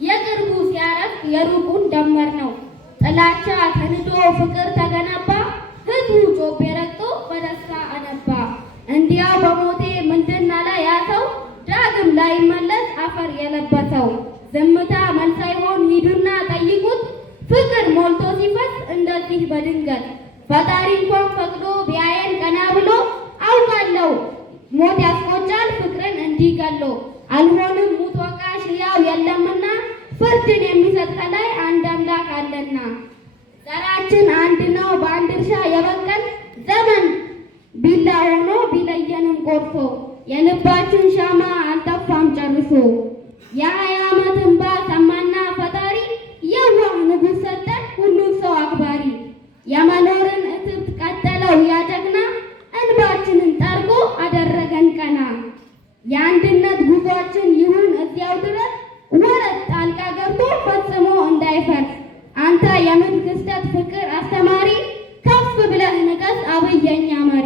የቅርቡ ሲያረፍ የሩቁን ደመር ነው። ጥላቻ ተንዶ ፍቅር ተገነባ። ህዝቡ ጮቤ ረግጦ በደስታ አነባ። እንዲያው በሞቴ ምንድን አለ ያ ሰው ዳግም ላይመለስ አፈር የለበሰው። ዝምታ መልስ ሳይሆን ሂዱና ጠይቁት ፍቅር ሞልቶ ሲፈስ እንደዚህ በድንገት። ፈጣሪ እንኳን ፈቅዶ ቢያየን ቀና ብሎ አውቃለሁ ሞት ያስቆጫል ፍቅርን እንዲገሎ። አልሆንም ሙት ወቃሽ ሕያው የለምና ፍርድን የሚሰጥ ከላይ አንድ አምላክ አለና። ዘራችን አንድ ነው በአንድ እርሻ የበቀል ዘመን ቢላ ሆኖ ቢለየንም ቆርሶ። የልባችን ሻማ አልጠፋም ጨርሶ። የ20 ዓመት እንባ ሰማና ፈጣሪ የዋህ ንጉሥ ሰጠን ሁሉን ሰው አክባሪ። የመኖርን እትብት ቀጠለው ያጀግና እንባችንን ጠርጎ አደረገን ቀና። የአንድነት ጉዟችን ይሁን እዚያው ድረስ ወረት ጣልቃ ገብቶ ፈጽሞ እንዳይፈርስ። አንተ የምድር ክስተት ፍቅር አስተማሪ ከፍ ብለህ ንገስ አብይ የኛ መሪ።